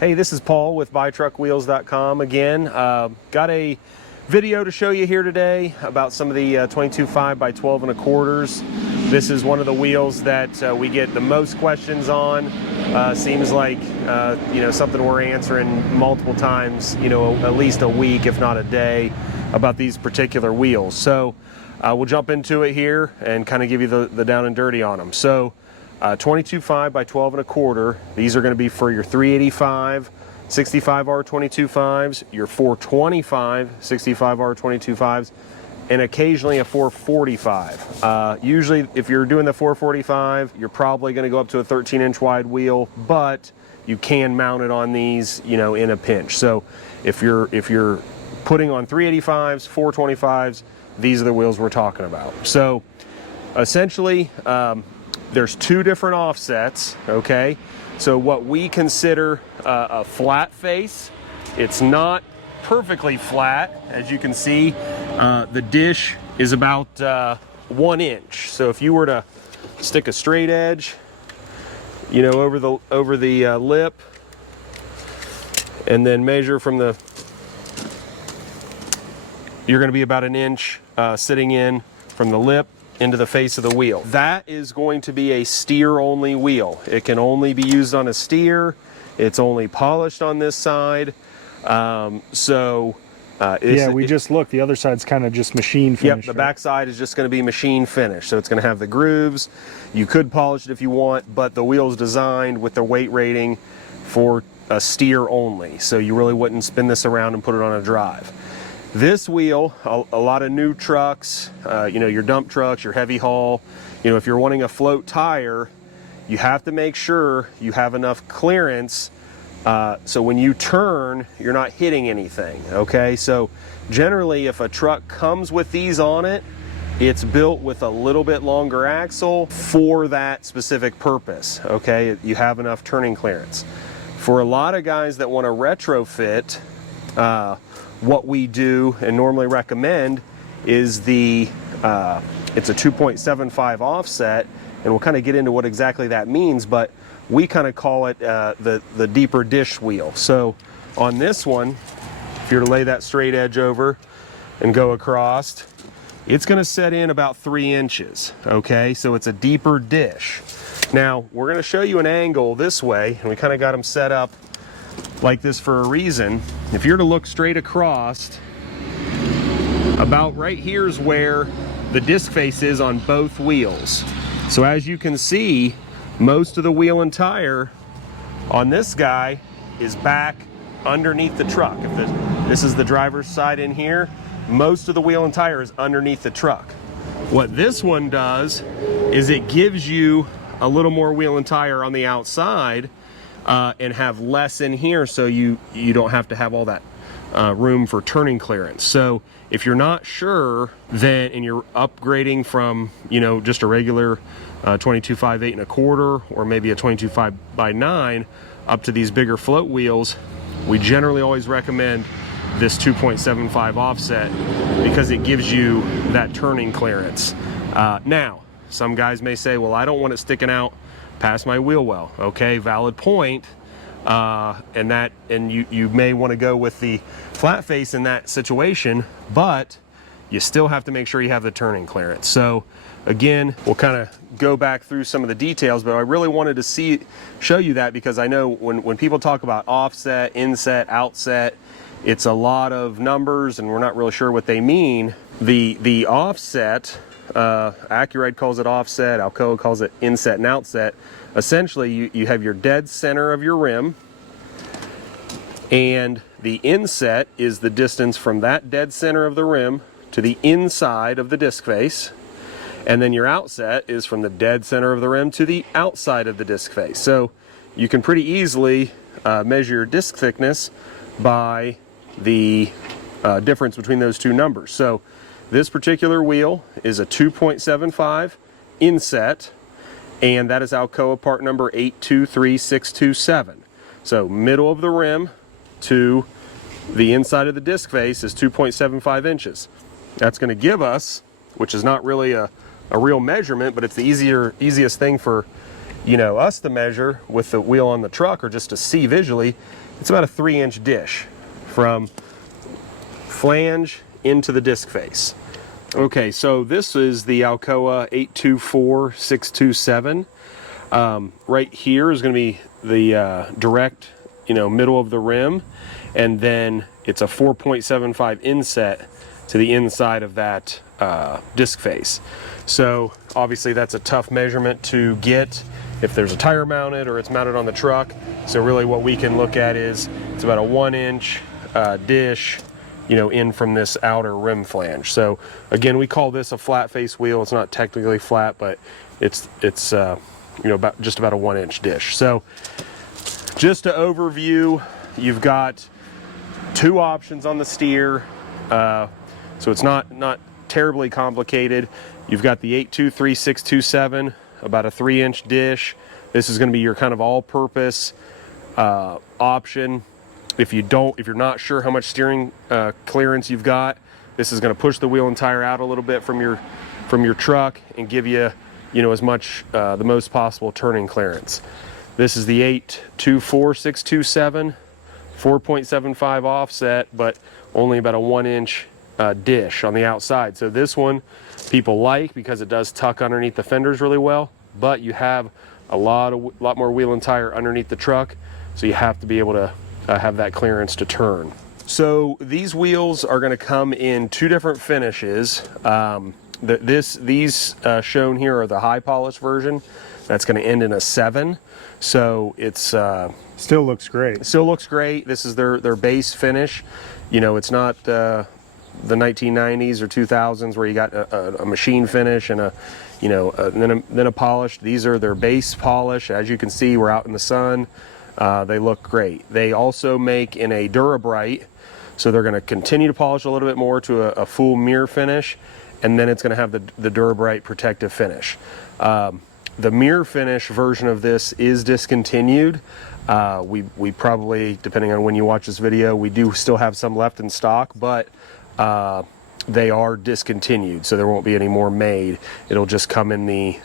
Hey, this is Paul with BuyTruckWheels.com again. Got a video to show you here today about some of the 22.5 by 12 1/4s. This is one of the wheels that we get the most questions on. Seems like something we're answering multiple times, at least a week, if not a day, about these particular wheels. So we'll jump into it here and kind of give you the down and dirty on them. So 22.5 by 12 1/4. These are going to be for your 385 65R 22.5s, your 425 65R 22.5s, and occasionally a 445. Usually, if you're doing the 445, you're probably going to go up to a 13-inch wide wheel, but you can mount it on these, in a pinch. So if you're putting on 385s, 425s, these are the wheels we're talking about. So essentially, there's two different offsets, okay? So what we consider a flat face, it's not perfectly flat. As you can see, the dish is about 1 inch. So if you were to stick a straight edge, over the lip, and then measure from you're gonna be about 1 inch sitting in from the lip into the face of the wheel. That is going to be a steer only wheel. It can only be used on a steer. It's only polished on this side. Yeah, we just looked. The other side's kind of just machine finished. Yep, the back side is just going to be machine finished. So it's going to have the grooves. You could polish it if you want, but the wheel's designed with the weight rating for a steer only. So you really wouldn't spin this around and put it on a drive. This wheel, a lot of new trucks, your dump trucks, your heavy haul, if you're wanting a float tire, you have to make sure you have enough clearance so when you turn, you're not hitting anything, okay? So generally, if a truck comes with these on it, it's built with a little bit longer axle for that specific purpose, okay? You have enough turning clearance. For a lot of guys that want to retrofit, what we do and normally recommend is it's a 2.75 offset, and we'll kind of get into what exactly that means, but we kind of call it the deeper dish wheel. So on this one, if you're to lay that straight edge over and go across, it's going to set in about 3 inches, okay? So it's a deeper dish. Now we're going to show you an angle this way, and we kind of got them set up like this for a reason. If you're to look straight across, about right here is where the disc face is on both wheels. So as you can see, most of the wheel and tire on this guy is back underneath the truck. If this is the driver's side in here, most of the wheel and tire is underneath the truck. What this one does is it gives you a little more wheel and tire on the outside, and have less in here, so you don't have to have all that room for turning clearance. So if you're not sure, then and you're upgrading from just a regular 22.5 8 1/4 or maybe a 22.5 by 9 up to these bigger float wheels, we generally always recommend this 2.75 offset because it gives you that turning clearance. Now, some guys may say, well, I don't want it sticking out past my wheel well. Okay, valid point. And you may want to go with the flat face in that situation, but you still have to make sure you have the turning clearance. So again, we'll kind of go back through some of the details, but I really wanted to show you that because I know when people talk about offset, inset, outset, it's a lot of numbers and we're not really sure what they mean. The offset, Accuride calls it offset, Alcoa calls it inset and outset. Essentially, you have your dead center of your rim, and the inset is the distance from that dead center of the rim to the inside of the disc face, and then your outset is from the dead center of the rim to the outside of the disc face. So you can pretty easily measure your disc thickness by the difference between those two numbers. So this particular wheel is a 2.75 inset, and that is Alcoa part number 823627. So middle of the rim to the inside of the disc face is 2.75 inches. That's going to give us, which is not really a real measurement, but it's the easiest thing for us to measure with the wheel on the truck or just to see visually, it's about a 3-inch dish from flange into the disc face. Okay, so this is the Alcoa 824.627. Right here is going to be the direct, middle of the rim, and then it's a 4.75 inset to the inside of that disc face. So obviously that's a tough measurement to get if there's a tire mounted or it's mounted on the truck. So really what we can look at is it's about a 1-inch dish, in from this outer rim flange. So again, we call this a flat face wheel. It's not technically flat, but it's just about a 1-inch dish. So just to overview, you've got 2 options on the steer. So it's not terribly complicated. You've got the 823.627, about a 3-inch dish. This is going to be your kind of all-purpose option. If you're not sure how much steering clearance you've got, this is going to push the wheel and tire out a little bit from your truck and give you, as much the most possible turning clearance. This is the 824.627, 4.75 offset, but only about a 1-inch dish on the outside. So this one people like because it does tuck underneath the fenders really well, but you have a lot more wheel and tire underneath the truck, so you have to be able to have that clearance to turn. So these wheels are going to come in 2 different finishes. These shown here are the high polish version. That's going to end in a 7. So it's still looks great. Still looks great. This is their base finish. It's not the 1990s or 2000s where you got a machine finish and then a polish. These are their base polish. As you can see, we're out in the sun. They look great. They also make in a Durabrite, so they're going to continue to polish a little bit more to a full mirror finish, and then it's going to have the Durabrite protective finish. The mirror finish version of this is discontinued. We probably, depending on when you watch this video, we do still have some left in stock, but they are discontinued, so there won't be any more made. It'll just come in the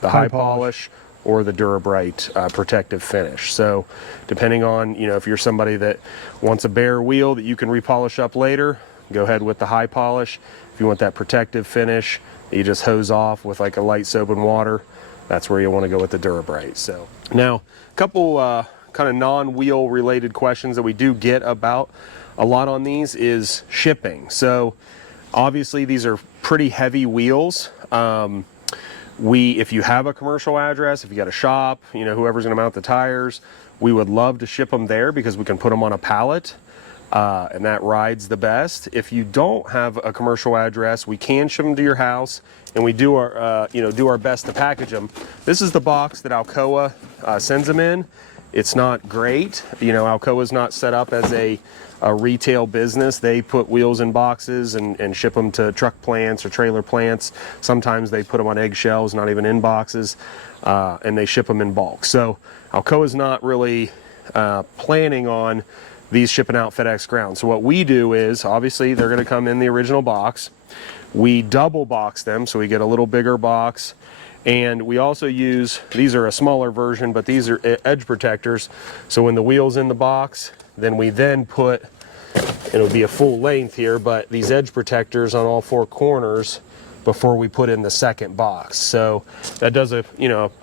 high polish or the Durabrite protective finish. So depending on, if you're somebody that wants a bare wheel that you can repolish up later, go ahead with the high polish. If you want that protective finish that you just hose off with like a light soap and water, that's where you want to go with the Durabrite. So now a couple kind of non-wheel related questions that we do get about a lot on these is shipping. So obviously these are pretty heavy wheels. If you have a commercial address, if you got a shop, whoever's going to mount the tires, we would love to ship them there because we can put them on a pallet, and that rides the best. If you don't have a commercial address, we can ship them to your house, and we do our best to package them. This is the box that Alcoa sends them in. It's not great. Alcoa is not set up as a retail business. They put wheels in boxes and ship them to truck plants or trailer plants. Sometimes they put them on eggshells, not even in boxes, and they ship them in bulk. So Alcoa is not really planning on these shipping out FedEx ground. So what we do is, obviously they're going to come in the original box. We double box them, so we get a little bigger box. And we also use, these are a smaller version, but these are edge protectors. So when the wheel's in the box, then we then put, it'll be a full length here, but these edge protectors on all 4 corners before we put in the second box. So that does a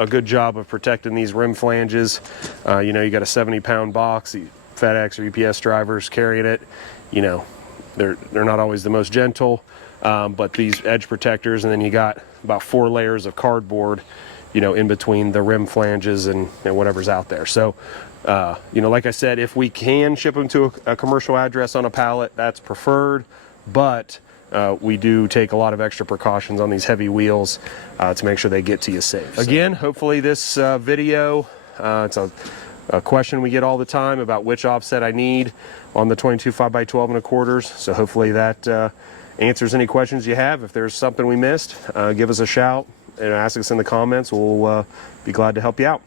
good job of protecting these rim flanges. You got a 70-pound box, FedEx or UPS drivers carrying it, they're not always the most gentle. But these edge protectors, and then you got about 4 layers of cardboard, in between the rim flanges and whatever's out there. So, like I said, if we can ship them to a commercial address on a pallet, that's preferred, but we do take a lot of extra precautions on these heavy wheels to make sure they get to you safe. Again, hopefully this video, it's a question we get all the time about which offset I need on the 22 5x12.25. So hopefully that answers any questions you have. If there's something we missed, give us a shout and ask us in the comments. We'll be glad to help you out.